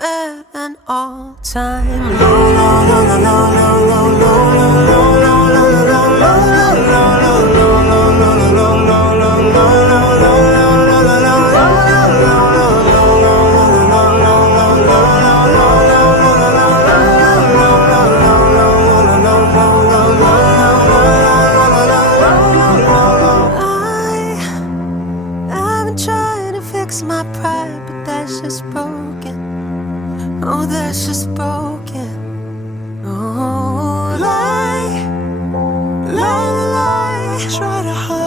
I'm at an all-time low, low, low, low, low, low, low, low, low, low, I've been trying to fix my pride, but that's just broken. Oh, that's just broken. Oh, lie, lie, lie. Try to hide.